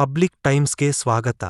Public ಟೈಮ್ಸ್ಗೆ ಸ್ವಾಗತ.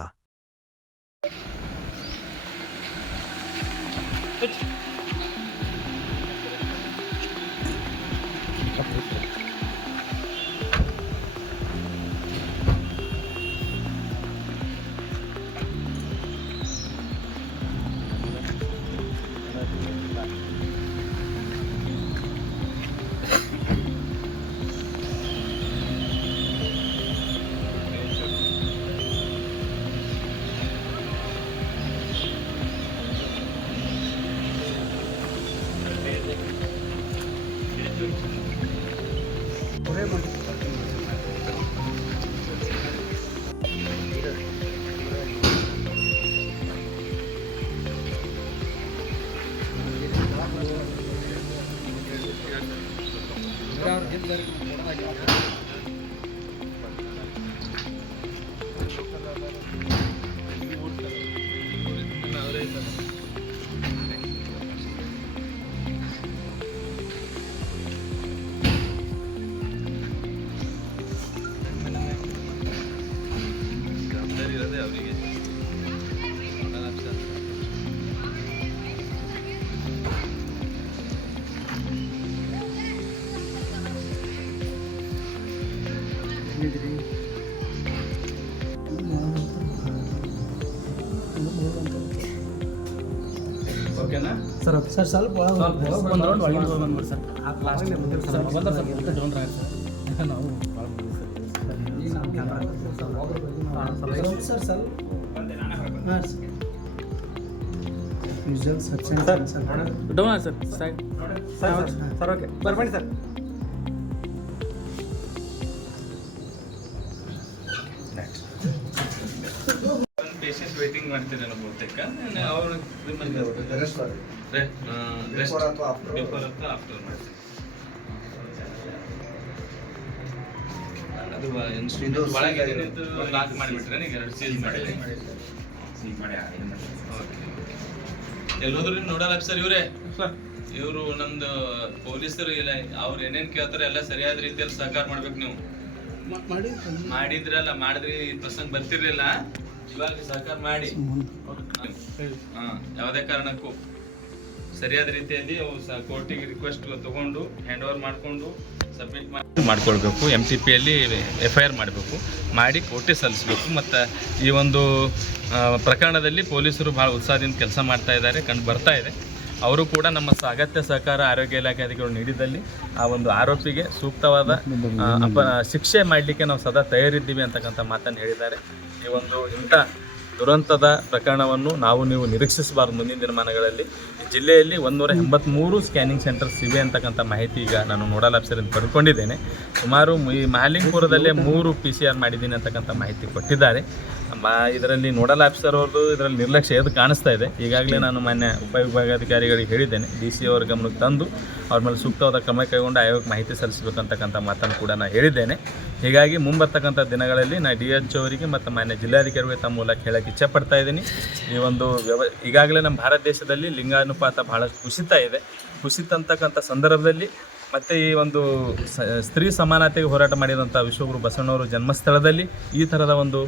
ಓಕೆನಾ sir sir ಸ್ವಲ್ಪ ಒಂದು ರೌಂಡ್ ಒಳಗೆ ಬಂದ್ಬಿಡಿ ಸರ್. ಲಾಸ್ಟ್ ಸರ್ ಬಂದ್ರೆ ಸರ್ ಮತ್ತೆ ಜೋನ್ ರಾಯ್ ಸರ್ ನಾವು ಭಾಳ ಸರ್ ಸರ್ ಹಾಂ visual sir down sir side sir okay ಬರ್ಬನ್ನಿ ಸರ್. ಪೇಷಂಟ್ ವೇಟಿಂಗ್ ಮಾಡ್ತೀರೇನೋ ಬಹುತೇಕ ಅವರು ಬಿಫೋರ್ ಅಥವಾ ಆಫ್ಟರ್ ಮಾಡ್ತೀವಿ. ಅದು ಒಳಗೆ ಲಾಕ್ ಮಾಡಿಬಿಟ್ರೆ ಈಗ ಎರಡು ಸೀಲ್ ಮಾಡಿ ಎಲ್ಲೋದ್ರೂ ನೋಡಲ್ಲ ಸರ್ ಇವರೇ ಇವರು ನಮ್ದು ಪೊಲೀಸರು ಇಲ್ಲ ಅವ್ರು ಏನೇನು ಕೇಳ್ತಾರೆ ಎಲ್ಲ ಸರಿಯಾದ ರೀತಿಯಲ್ಲಿ ಸಹಕಾರ ಮಾಡ್ಬೇಕು. ನೀವು ಮಾಡಿದ್ರಲ್ಲ ಮಾಡಿದ್ರಿ ಪ್ರಸಂಗ ಬರ್ತಿರ್ಲಿಲ್ಲ, ಇವಾಗ ಸಹಕಾರ ಮಾಡಿ ಯಾವುದೇ ಕಾರಣಕ್ಕೂ ಸರಿಯಾದ ರೀತಿಯಲ್ಲಿ ಅವು ಕೋರ್ಟಿಗೆ ರಿಕ್ವೆಸ್ಟ್ ತಗೊಂಡು ಹ್ಯಾಂಡ್ ಓವರ್ ಮಾಡಿಕೊಂಡು ಸಬ್ಮಿಟ್ ಮಾಡ್ಕೊಳ್ಬೇಕು. MCPಯಲ್ಲಿ FIR ಮಾಡಬೇಕು, ಮಾಡಿ ಕೋರ್ಟಿಗೆ ಸಲ್ಲಿಸಬೇಕು. ಮತ್ತು ಈ ಒಂದು ಪ್ರಕರಣದಲ್ಲಿ ಪೊಲೀಸರು ಭಾಳ ಉತ್ಸಾಹದಿಂದ ಕೆಲಸ ಮಾಡ್ತಾ ಇದ್ದಾರೆ, ಕಂಡು ಬರ್ತಾ ಇದೆ. ಅವರು ಕೂಡ ನಮ್ಮ ಅಗತ್ಯ ಸಹಕಾರ ಆರೋಗ್ಯ ಇಲಾಖೆ ಅಧಿಕಾರಿಗಳು ನೀಡಿದಲ್ಲಿ ಆ ಒಂದು ಆರೋಪಿಗೆ ಸೂಕ್ತವಾದ ಶಿಕ್ಷೆ ಮಾಡಲಿಕ್ಕೆ ನಾವು ಸದಾ ತಯಾರಿದ್ದೀವಿ ಅಂತಕ್ಕಂಥ ಮಾತನ್ನು ಹೇಳಿದ್ದಾರೆ. ಈ ಒಂದು ಇಂಥ ದುರಂತದ ಪ್ರಕರಣವನ್ನು ನೀವು ನಿರೀಕ್ಷಿಸಬಾರ್ದು. ಮುಂದಿನ ದಿನಮಾನಗಳಲ್ಲಿ ಜಿಲ್ಲೆಯಲ್ಲಿ 183 ಸ್ಕ್ಯಾನಿಂಗ್ ಸೆಂಟರ್ಸ್ ಇವೆ ಅಂತಕ್ಕಂಥ ಮಾಹಿತಿ ಈಗ ನಾನು ನೋಡಲ್ ಆಫೀಸರಿಂದ ಪಡ್ಕೊಂಡಿದ್ದೇನೆ. ಸುಮಾರು ಈ ಮಹಾಲಿಂಗಪುರದಲ್ಲೇ 3 PCR ಮಾಡಿದ್ದೀನಿ ಅಂತಕ್ಕಂಥ ಮಾಹಿತಿ ಕೊಟ್ಟಿದ್ದಾರೆ. ಇದರಲ್ಲಿ ನೋಡಲ್ ಆಫೀಸರ್ ಅವ್ರದ್ದು ಇದರಲ್ಲಿ ನಿರ್ಲಕ್ಷ್ಯ ಎದು ಕಾಣಿಸ್ತಾ ಇದೆ. ಈಗಾಗಲೇ ನಾನು ಮಾನ್ಯ ಉಪವಿಭಾಗಾಧಿಕಾರಿಗಳಿಗೆ ಹೇಳಿದ್ದೇನೆ, DC ಅವರ ಗಮನಕ್ಕೆ ತಂದು ಅವ್ರ ಮೇಲೆ ಸೂಕ್ತವಾದ ಕ್ರಮ ಕೈಗೊಂಡು ಆಯೋಗಕ್ಕೆ ಮಾಹಿತಿ ಸಲ್ಲಿಸಬೇಕಂತಕ್ಕಂಥ ಮಾತನ್ನು ಕೂಡ ನಾನು ಹೇಳಿದ್ದೇನೆ. ಹೀಗಾಗಿ ಮುಂಬರ್ತಕ್ಕಂಥ ದಿನಗಳಲ್ಲಿ ನಾನು DH ಅವರಿಗೆ ಮತ್ತು ಮಾನ್ಯ ಜಿಲ್ಲಾಧಿಕಾರಿಗೆ ತಮ್ಮ ಮೂಲಕ ಹೇಳಕ್ಕೆ ಇಚ್ಛೆಪಡ್ತಾ ಇದ್ದೀನಿ. ಈ ಒಂದು ಈಗಾಗಲೇ ನಮ್ಮ ಭಾರತ ದೇಶದಲ್ಲಿ ಲಿಂಗಾನುಪಾತ ಬಹಳಷ್ಟು ಕುಸಿತಂತಕ್ಕಂಥ ಸಂದರ್ಭದಲ್ಲಿ ಮತ್ತು ಈ ಒಂದು ಸ್ತ್ರೀ ಸಮಾನತೆಗೆ ಹೋರಾಟ ಮಾಡಿದಂಥ ವಿಶ್ವಗುರು ಬಸವಣ್ಣವರು ಜನ್ಮಸ್ಥಳದಲ್ಲಿ ಈ ಥರದ ಒಂದು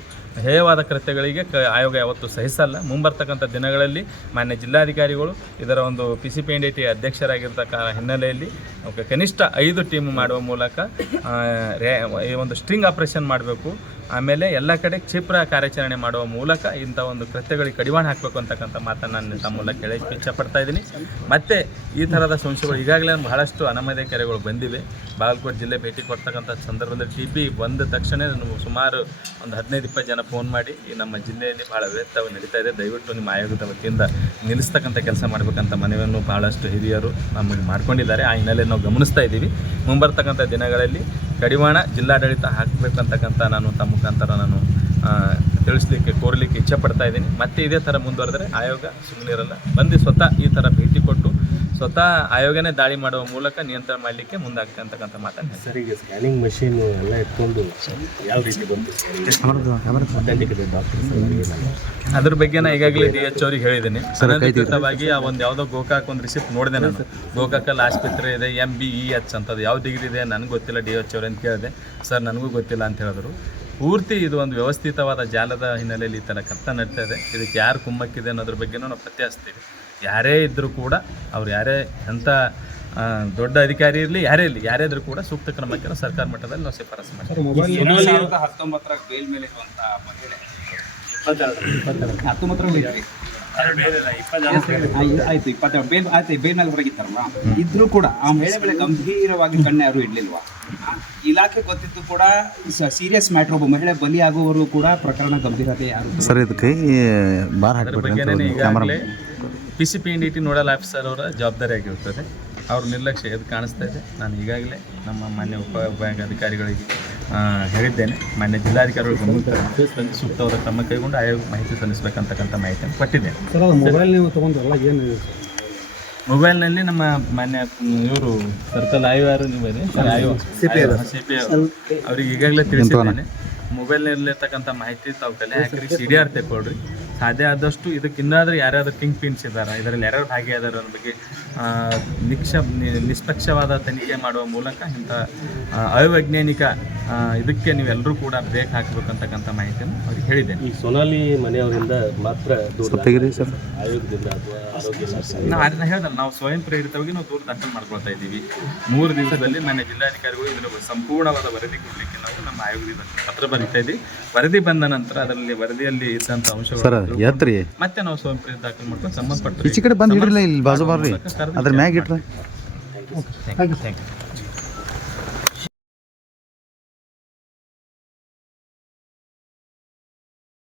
ಹೇಯವಾದ ಕೃತ್ಯಗಳಿಗೆ ಆಯೋಗ ಯಾವತ್ತೂ ಸಹಿಸಲ್ಲ. ಮುಂಬರ್ತಕ್ಕಂಥ ದಿನಗಳಲ್ಲಿ ಮಾನ್ಯ ಜಿಲ್ಲಾಧಿಕಾರಿಗಳು ಇದರ ಒಂದು PCPNDT ಅಧ್ಯಕ್ಷರಾಗಿರ್ತಕ್ಕ ಹಿನ್ನೆಲೆಯಲ್ಲಿ ಕನಿಷ್ಠ 5 ಟೀಮ್ ಮಾಡುವ ಮೂಲಕ ಈ ಒಂದು ಸ್ಟ್ರಿಂಗ್ ಆಪರೇಷನ್ ಮಾಡಬೇಕು. ಆಮೇಲೆ ಎಲ್ಲ ಕಡೆ ಕ್ಷಿಪ್ರ ಕಾರ್ಯಾಚರಣೆ ಮಾಡುವ ಮೂಲಕ ಇಂಥ ಒಂದು ಕೃತ್ಯಗಳಿಗೆ ಕಡಿವಾಣ ಹಾಕಬೇಕು ಅಂತಕ್ಕಂಥ ಮಾತನ್ನು ನಾನು ತಮ್ಮ ಮೂಲಕ ಹೇಳಕ್ಕೆ ಇಚ್ಛಪಡ್ತಾ ಇದ್ದೀನಿ. ಮತ್ತು ಈ ಥರದ ಸಂಶಯಗಳು ಈಗಾಗಲೇ ಬಹಳಷ್ಟು ಅನಾಮಧೇಯ ಕೆರೆಗಳು ಬಂದಿವೆ. ಬಾಗಲಕೋಟೆ ಜಿಲ್ಲೆ ಭೇಟಿ ಕೊಡ್ತಕ್ಕಂಥ ಸಂದರ್ಭದಲ್ಲಿ TB ಬಂದ ತಕ್ಷಣ ಸುಮಾರು ಒಂದು 15-20 ಜನ ಫೋನ್ ಮಾಡಿ ಈ ನಮ್ಮ ಜಿಲ್ಲೆಯಲ್ಲಿ ಭಾಳ ವ್ಯರ್ಥವಾಗಿ ನಡೀತಾ ಇದೆ, ದಯವಿಟ್ಟು ನಿಮ್ಮ ಆಯೋಗದ ವತಿಯಿಂದ ನಿಲ್ಲಿಸ್ತಕ್ಕಂಥ ಕೆಲಸ ಮಾಡಬೇಕಂತ ಮನವಿಯನ್ನು ಭಾಳಷ್ಟು ಹಿರಿಯರು ನಮಗೆ ಮಾಡ್ಕೊಂಡಿದ್ದಾರೆ. ಆ ಹಿನ್ನೆಲೆ ನಾವು ಗಮನಿಸ್ತಾ ಇದ್ದೀವಿ. ಮುಂಬರ್ತಕ್ಕಂಥ ದಿನಗಳಲ್ಲಿ ಕಡಿವಾಣ ಜಿಲ್ಲಾಡಳಿತ ಹಾಕಬೇಕಂತಕ್ಕಂಥ ನಾನು ತಮ್ಮ ಮುಖಾಂತರ ನಾನು ಕೋರಲಿಕ್ಕೆ ಇಚ್ಛೆಪಡ್ತಾ ಇದ್ದೀನಿ. ಮತ್ತೆ ಇದೇ ಥರ ಮುಂದುವರೆದರೆ ಆಯೋಗ ಸುಮ್ಮನೆ ಇರಲ್ಲ. ಬಂದು ಸ್ವತಃ ಈ ಥರ ಭೇಟಿ ಕೊಟ್ಟು ಸ್ವತಃ ಆಯೋಗನೇ ದಾಳಿ ಮಾಡುವ ಮೂಲಕ ನಿಯಂತ್ರಣ ಮಾಡಲಿಕ್ಕೆ ಮುಂದಾಗ್ತದೆ ಅಂತಕ್ಕಂಥ ಮಾತನ್ನು ಸರ್. ಈಗ ಸ್ಕ್ಯಾನಿಂಗ್ ಮಷೀನ್ ಎಲ್ಲ ಇಟ್ಕೊಂಡು ಯಾವ ರೀತಿ ಬಂತು ಅದ್ರ ಬಗ್ಗೆ ನಾನು ಈಗಾಗಲೇ DH ಅವ್ರಿಗೆ ಹೇಳಿದ್ದೀನಿ. ಅನಧಿಕೃತವಾಗಿ ಆ ಒಂದು ಯಾವುದೋ ಗೋಕಾಕ್ ಒಂದು ರಿಸಿಪ್ಟ್ ನೋಡಿದೆ ನಾನು. ಗೋಕಾಕಲ್ಲಿ ಆಸ್ಪತ್ರೆ ಇದೆ, MBEH ಅಂತದ್ದು ಯಾವ ಡಿಗ್ರಿ ಇದೆ ನನಗೆ ಗೊತ್ತಿಲ್ಲ DH ಅವ್ರು ಅಂತ ಕೇಳಿದೆ. ಸರ್ ನನಗೂ ಗೊತ್ತಿಲ್ಲ ಅಂತ ಹೇಳಿದ್ರು. ಪೂರ್ತಿ ಇದು ಒಂದು ವ್ಯವಸ್ಥಿತವಾದ ಜಾಲದ ಹಿನ್ನೆಲೆಯಲ್ಲಿ ಈ ಥರ ಕರ್ತವ್ಯ ನಡೀತಾ ಇದೆ. ಇದಕ್ಕೆ ಯಾರು ಕುಮ್ಮಕ್ಕಿದೆ ಅನ್ನೋದ್ರ ಬಗ್ಗೆನೂ ನಾವು ಪತ್ತೆ ಹಚ್ತೀವಿ. ಯಾರೇ ಇದ್ದರೂ ಕೂಡ ಅವ್ರು ಯಾರೇ ಎಂಥ ದೊಡ್ಡ ಅಧಿಕಾರಿ ಇರಲಿ, ಯಾರೇ ಇರಲಿ, ಯಾರೇ ಇದ್ರೂ ಕೂಡ ಸೂಕ್ತ ಕ್ರಮಕ್ಕೆ ನಾವು ಸರ್ಕಾರ ಮಟ್ಟದಲ್ಲಿ ನಾವು ಶಿಫಾರಸು ಮಾಡ್ತೀವಿ. 2019 ಬೇಲ್ ಮೇಲೆ ಇರುವಂಥ ಮಹಿಳೆ 19 ಆಯ್ತು 22 ಬೇಲ್ ಆಯ್ತು, ಬೇಲ್ ಮೇಲೆ ಹೊರಗಿತ್ತಾರಲ್ಲ, ಇದ್ರೂ ಕೂಡ ಆ ಮಹಿಳೆ ಮೇಲೆ ಗಂಭೀರವಾಗಿ ಕಣ್ಣು ಯಾರು ಇಡ್ಲಿಲ್ವಾ? ಇಲಾಖೆ ಗೊತ್ತಿದ್ದು ಕೂಡ ಸೀರಿಯಸ್ ಮ್ಯಾಟರ್, ಒಬ್ಬ ಮಹಿಳೆ ಬಲಿಯಾಗುವವರು ಕೂಡ ಪ್ರಕರಣ ಗಂಭೀರತೆ ಯಾರು ಸರ್ ಇದಕ್ಕೆ ಅದ್ರ ಬಗ್ಗೆನೇ ಈಗಾಗಲೇ PCPNDT ನೋಡಲ್ ಆಫೀಸರ್ ಅವರ ಜವಾಬ್ದಾರಿ ಆಗಿರ್ತದೆ. ಅವ್ರ ನಿರ್ಲಕ್ಷ್ಯ ಎದ್ದು ಕಾಣಿಸ್ತಾ ಇದೆ. ನಾನು ಈಗಾಗಲೇ ನಮ್ಮ ಮಾನ್ಯ ಉಪವಿಭಾಗ ಅಧಿಕಾರಿಗಳಿಗೆ ಹೇಳಿದ್ದೇನೆ. ಮಾನ್ಯ ಜಿಲ್ಲಾಧಿಕಾರಿಗಳು ಗಮನಕ್ಕೆ ಸೂಕ್ತವಾದ ಕ್ರಮ ಕೈಗೊಂಡು ಆಯೋಗ ಮಾಹಿತಿ ಸಲ್ಲಿಸಬೇಕಂತಕ್ಕಂಥ ಮಾಹಿತಿಯನ್ನು ಕೊಟ್ಟಿದ್ದೇನೆ. ಸರ್ ಅದು ಮೊಬೈಲ್ ನೀವು ತೊಗೊಂಡ್ರಲ್ಲ, ಏನು ಮೊಬೈಲ್ನಲ್ಲಿ ನಮ್ಮ ಮಾನ್ಯ ಇವರು ಸರ್ಕಲ್ IOR CPI ಅವ್ರಿಗೆ ಈಗಾಗಲೇ ತಿಳಿಸಿದ್ದೇನೆ. ಮೊಬೈಲ್ನಲ್ಲಿರ್ತಕ್ಕಂಥ ಮಾಹಿತಿ ತಾವು ಕಲೆ ಹಾಕಿರಿ, CDR ತೆಕ್ಕೊಳ್ರಿ. ಸಾಧ್ಯ ಆದಷ್ಟು ಇದಕ್ಕೆ ಇನ್ನಾದರೂ ಯಾರ್ಯಾರು ಕಿಂಗ್ ಪಿನ್ಸ್ ಇದ್ದಾರೆ, ಇದರಲ್ಲಿ ಯಾರ್ಯಾರು ಭಾಗಿಯಾದಾರ ಅನ್ನೋ ಬಗ್ಗೆ ನಿಷ್ಪಕ್ಷವಾದ ತನಿಖೆ ಮಾಡುವ ಮೂಲಕ ಇಂಥ ಅವೈಜ್ಞಾನಿಕ ಇದಕ್ಕೆ ನೀವೆಲ್ಲರೂ ಕೂಡ ಬ್ರೇಕ್ ಹಾಕಬೇಕಂತಕ್ಕಂಥ ಮಾಹಿತಿಯನ್ನು ಅವ್ರಿಗೆ ಹೇಳಿದ್ದೇನೆ. ಈ ಸೊನಾಲಿ ಮನೆಯವರಿಂದ ಮಾತ್ರ ದೂರ ಸರ್ ಆಯೋಗದಿಂದ ಅಥವಾ ಆರೋಗ್ಯ ನಾವು ಅದನ್ನ ಹೇಳಿದ್ರೆ ನಾವು ಸ್ವಯಂ ಪ್ರೇರಿತವಾಗಿ ನಾವು ದೂರು ದಾಖಲು ಮಾಡ್ಕೊಳ್ತಾ ಇದ್ದೀವಿ. 3 ದಿವಸದಲ್ಲಿ ನನ್ನ ಜಿಲ್ಲಾಧಿಕಾರಿಗಳು ಇದರ ಸಂಪೂರ್ಣವಾದ ವರದಿ ಕೊಡಲಿಕ್ಕೆ ನಾವು ನಮ್ಮ ಆಯೋಗದಿಂದ ಪತ್ರ ಬರೀತಾ ಇದ್ದೀವಿ. ವರದಿ ಬಂದ ನಂತರ ಅದರಲ್ಲಿ ವರದಿಯಲ್ಲಿ ಇದ್ದಂಥ ಅಂಶಗಳು ಮತ್ತೆ ನಾವು ಸ್ವಯಂ ಪ್ರೇರಿತ ದಾಖಲು ಮಾಡ್ಕೊಂಡು ಸಂಬಂಧಪಟ್ಟ ಈಚೆ ಕಡೆ ಬಂದು ಹಿಡಿಲ್ಲ, ಇಲ್ಲಿ ಬಾಜು ಬರ್ರಿ, ಅದ್ರ ಮ್ಯಾಗ ಇಟ್ರೆ. Thank you.